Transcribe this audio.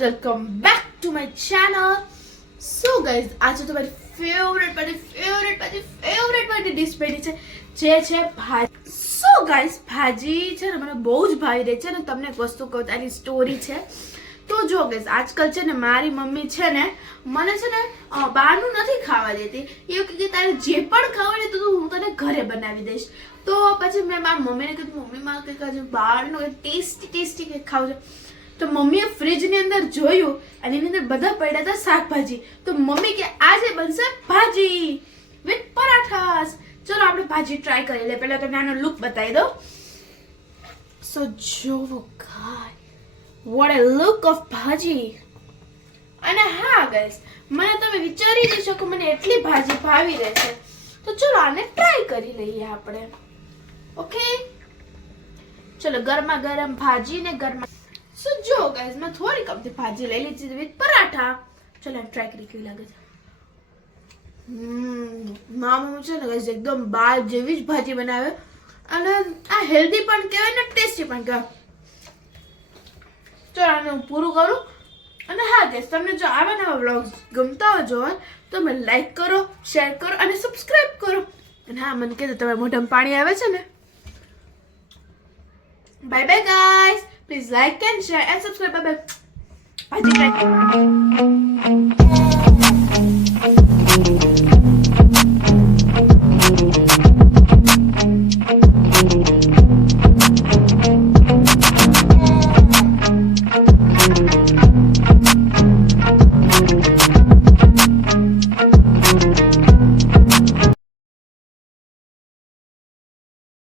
welcome back to my channel. So guys, आज तो मेरी favorite dish બની છે જે છે ભાજી. So guys, ભાજી છે ને મને બહુ જ ભાવી રહી છે ને તમને એક વસ્તુ કહું તારી સ્ટોરી છે. તો જો guys, આજકાલ છે ને મારી મમ્મી છે ને મને છે ને બહારનું નથી ખાવા દેતી. એવું કે તારે જે પણ ખાવું ને તો હું તને ઘરે બનાવી દઈશ. તો પછી મેં મારી મમ્મીને કીધું મમ્મી મારે કંઈક આજે બહારનું ટેસ્ટી કંઈક ખાવું છે. તો મમ્મીએ ફ્રીજની અંદર જોયું અને એની અંદર બધા પડ્યા હતા શાકભાજી. તો મમ્મી કે આજે બનશે ભાજી વિથ પરાઠાસ. ચલો આપણે ભાજી ટ્રાય કરી લે. પહેલા તમને આનો લુક બતાવી દઉં. સો જોવો ગાય, વોટ અ લુક ઓફ ભાજી. અને હા ગાઈસ, મને તમે વિચારી નહીં શકો મને એટલી ભાજી ભાવી રહે છે. તો ચલો આને ટ્રાય કરી લઈએ આપણે. ઓકે, ચલો ગરમા ગરમ ભાજી ને ગરમા. સો જો ગાઈસ, મેં થોડી કમથી ભાજી લઈ લીધી વિથ પરાઠા. ચલો ટ્રાય કરી કેવી લાગે છે. મામા છે ને ગાઈસ એકદમ બાર જેવી જ ભાજી બનાવે અને આ હેલ્ધી પણ કહેવાય ને ટેસ્ટી પણ કહેવાય. ચલો આને હું પૂરું કરું. અને હા ગાઈસ, તમને જો આવા નવા વ્લોગ્સ ગમતા હોય જોવા તો તમે લાઈક કરો, શેર કરો અને સબસ્ક્રાઇબ કરો. અને હા, મને કહેજો તમારા મોઢામાં પાણી આવે છે ને. Bye bye guys. Please like and share and subscribe. Bye bye. Bye.